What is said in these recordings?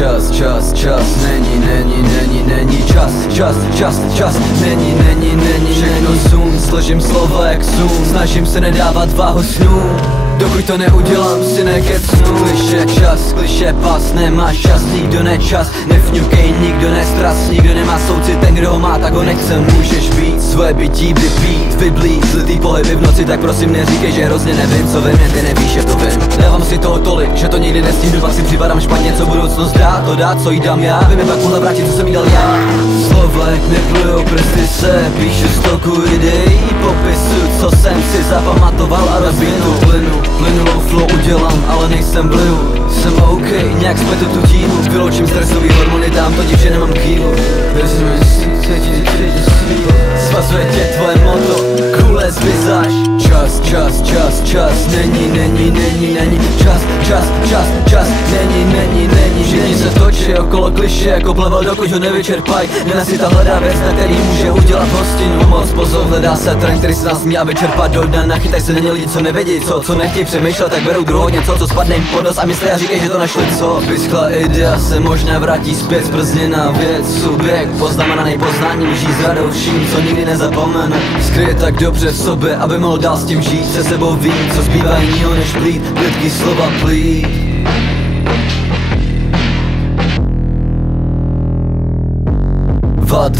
čas, není čas, není, všechno zoom, složím slova jak zoom, snažím se nedávat váhu snů. Dokud to neudělám, si nekecnu. Kliše pas, nemáš čas, nikdo nečas. Nevňukej, nikdo nestras, nikdo nemá soucit, ten kdo ho má, tak ho nechce. Můžeš být svoje bytí, vyblít zlitý pohyby v noci, tak prosím neříkej, že hrozně nevím, co vím, jen ty nevíš, že to vím. Dávám si toho tolik, že to nikdy nestihnu, pak si připadám špatně, co budoucnost dá, to dá, co jí dám já. Vím, pak mohla vrátit, co jsem jí dal já. Slova jak neplujou, prsty se píšu stoku ideí, popisu, co jsem si zapamatoval a rozvínu. Plynulou flow udělám, ale nejsem blue. Jsem OK, nějak spletu tu tínu. Vyloučím stresový hormony, dám to div, že nemám kýlu. Svazuje tě tvoje moto, cool as vizáž. Čas, není čas, není. Všichni se točí okolo kliše, jako plevel, dokud ho nevyčerpaj. Nenasyta hledá věc, na který může udělat hostinu. Moc pozor, hledá se trend, který se nás měl vyčerpat do dna. Nachytaj se na ně lidi, co nevědí, co nechtějí přemýšlet, tak berou druhou něco, co spadne jim pod nos a myslí a říkají, že to našli, co. Vyschla idea se možná vrátí zpět, zbrzděná věc, subjekt, poznamenaný poznáním, žij s radou vším, co nikdy nezapomene. Skryje tak dobře v sobě, aby mohl dál s tím žít, se sebou vít, co zbývá jinýho než plít, lidský slova plít.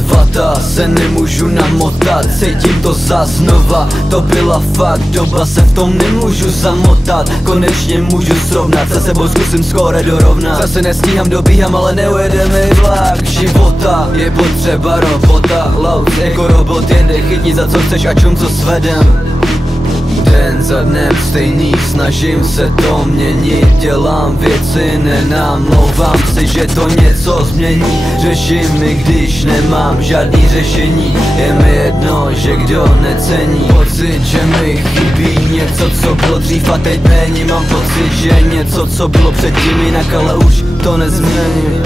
Vata, se nemůžu namotat, cítím to zas znova. To byla fakt doba, se v tom nemůžu zamotat. Konečně můžu srovnat, se sebou zkusím skóre dorovnat. Zase nestíhám, dobíhám, ale neujede mi vlak života. Je potřeba robota, loud jako robot, jen chytni za co chceš a čum co svedem. Den za dnem stejný, snažím se to měnit. Dělám věci, nenamlouvám si, že to něco změní. Řeším i když nemám žádný řešení. Je mi jedno, že kdo necení. Pocit, že mi chybí něco, co bylo dřív a teď není. Mám pocit, že něco, co bylo předtím jinak, ale už to nezmění.